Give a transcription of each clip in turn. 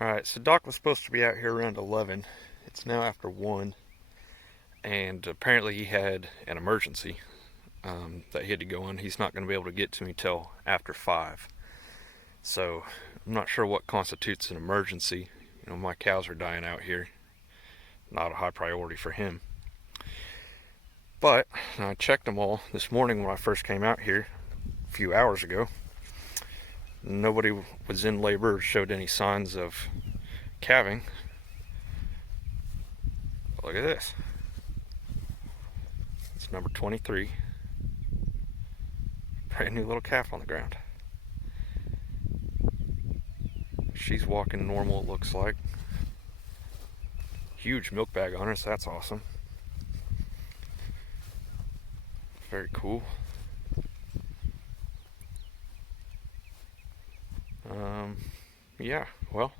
Alright, so Doc was supposed to be out here around 11. It's now after 1, and apparently he had an emergency that he had to go on. He's not going to be able to get to me till after 5. So I'm not sure what constitutes an emergency. You know, my cows are dying out here. Not a high priority for him. But I checked them all this morning when I first came out here a few hours ago. Nobody was in labor or showed any signs of calving. Look at this. It's number 23. Brand new little calf on the ground. She's walking normal, it looks like. Huge milk bag on her, so that's awesome. Very cool. Yeah, well,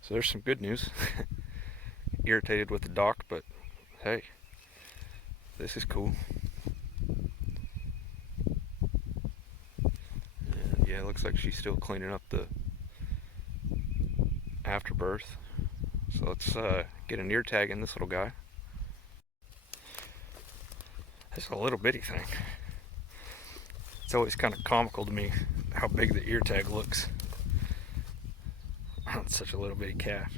so there's some good news. Irritated with the doc, but hey, this is cool. And yeah, it looks like she's still cleaning up the afterbirth. So let's get an ear tag in this little guy. It's a little bitty thing. It's always kind of comical to me how big the ear tag looks. It's such a little bitty calf.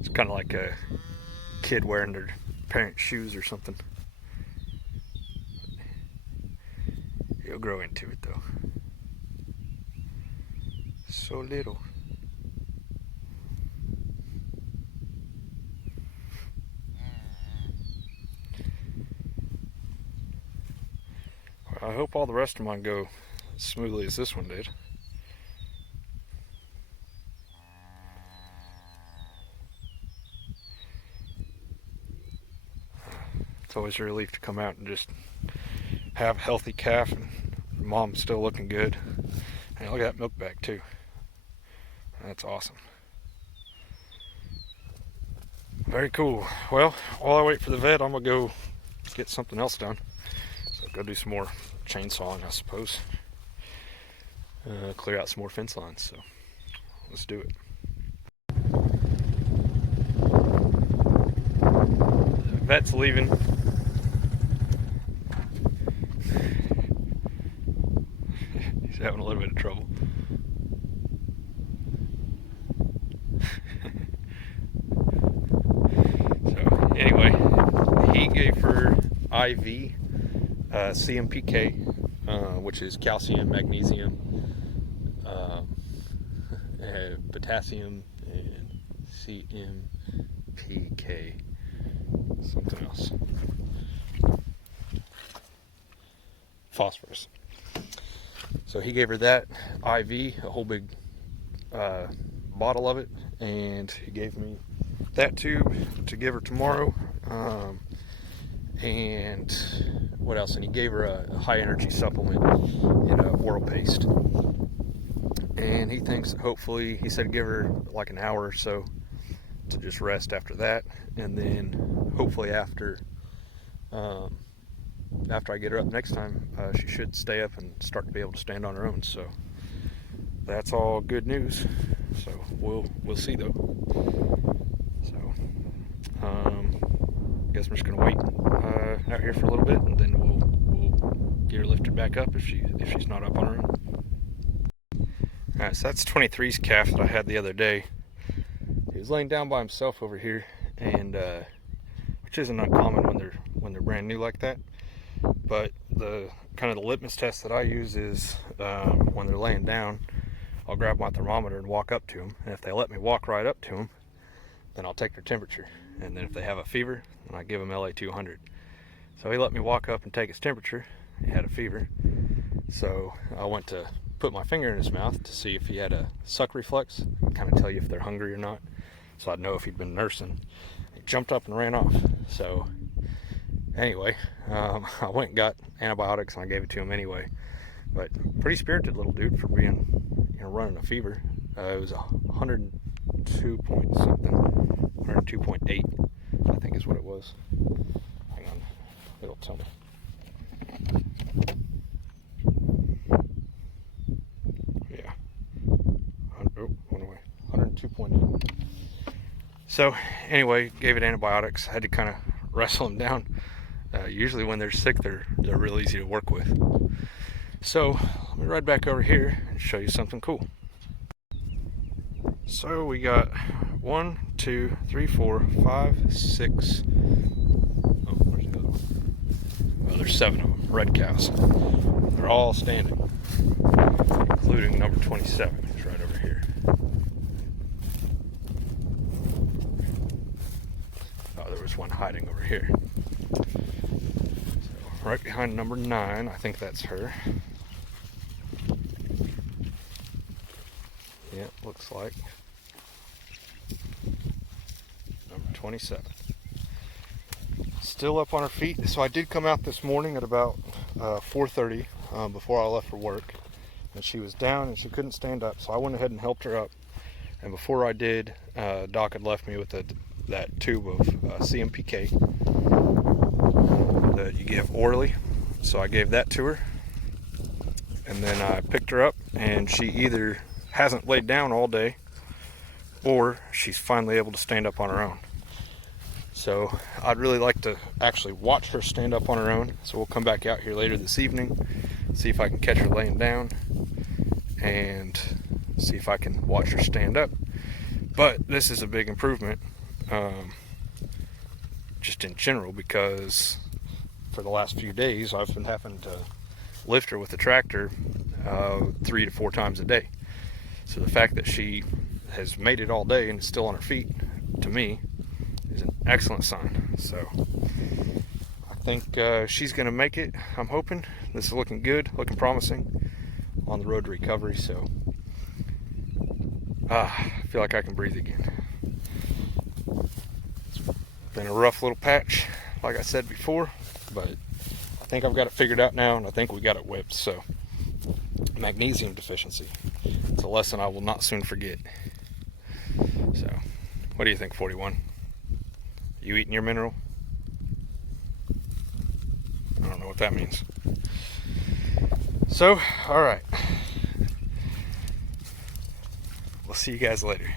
It's kind of like a kid wearing their parents' shoes or something. He'll grow into it though. So little. I hope all the rest of mine go as smoothly as this one did. It's always a relief to come out and just have a healthy calf, and mom's still looking good. And look at that milk bag too. That's awesome. Very cool. Well, while I wait for the vet, I'm gonna go get something else done. So go do some more chainsawing, I suppose. Clear out some more fence lines. So let's do it. The vet's leaving. He's having a little bit of trouble. So anyway, he gave her IV cmpk, which is calcium, magnesium, potassium, and cmpk, something else, phosphorus. So he gave her that IV, a whole big bottle of it, and he gave me that tube to give her tomorrow. And what else? And he gave her a high energy supplement in a oral paste. And he thinks hopefully, he said give her like an hour or so to just rest after that, and then hopefully after I get her up next time, she should stay up and start to be able to stand on her own. So that's all good news. So we'll see though. So guess I'm just gonna wait out here for a little bit, and then we'll get her lifted back up if she's not up on her own. Alright, so that's 23's calf that I had the other day. He was laying down by himself over here, and which isn't uncommon when they're brand new like that. But the kind of the litmus test that I use is when they're laying down, I'll grab my thermometer and walk up to them, and if they let me walk right up to them, then I'll take their temperature. And then if they have a fever, then I give them LA 200. So he let me walk up and take his temperature. He had a fever, so I went to put my finger in his mouth to see if he had a suck reflex, kind of tell you if they're hungry or not, so I'd know if he'd been nursing. He jumped up and ran off. So anyway, I went and got antibiotics, and I gave it to him anyway. But pretty spirited little dude for being, running a fever. It was 102 point something, 102.8, I think is what it was. Hang on, it'll tell me. Yeah. Oh, went away. 2.8. So anyway, gave it antibiotics. I had to kind of wrestle them down. Usually when they're sick, they're real easy to work with. So let me ride back over here and show you something cool. So we got 1, 2, 3, 4, 5, 6. Oh, where's the other one? Well, there's 7 of them, red cows. They're all standing, including number 27. It's right over here. Oh, there was one hiding over here. So right behind number 9, I think that's her. Yep, looks like. Number 27. Still up on her feet. So I did come out this morning at about 4:30 before I left for work, and she was down and she couldn't stand up. So I went ahead and helped her up. And before I did, Doc had left me with that tube of cmpk that you give orally. So I gave that to her, and then I picked her up, and she either hasn't laid down all day or she's finally able to stand up on her own. So I'd really like to actually watch her stand up on her own. So we'll come back out here later this evening, see if I can catch her laying down and see if I can watch her stand up. But this is a big improvement, just in general, because for the last few days I've been having to lift her with the tractor 3 to 4 times a day. So the fact that she has made it all day and is still on her feet, to me, is an excellent sign. So I think she's going to make it. I'm hoping. This is looking good, looking promising on the road to recovery. So I feel like I can breathe again. It's been a rough little patch, like I said before, but I think I've got it figured out now, and I think we got it whipped. So magnesium deficiency. It's a lesson I will not soon forget. So, what do you think, 41? You eating your mineral? I don't know what that means. So, alright. We'll see you guys later.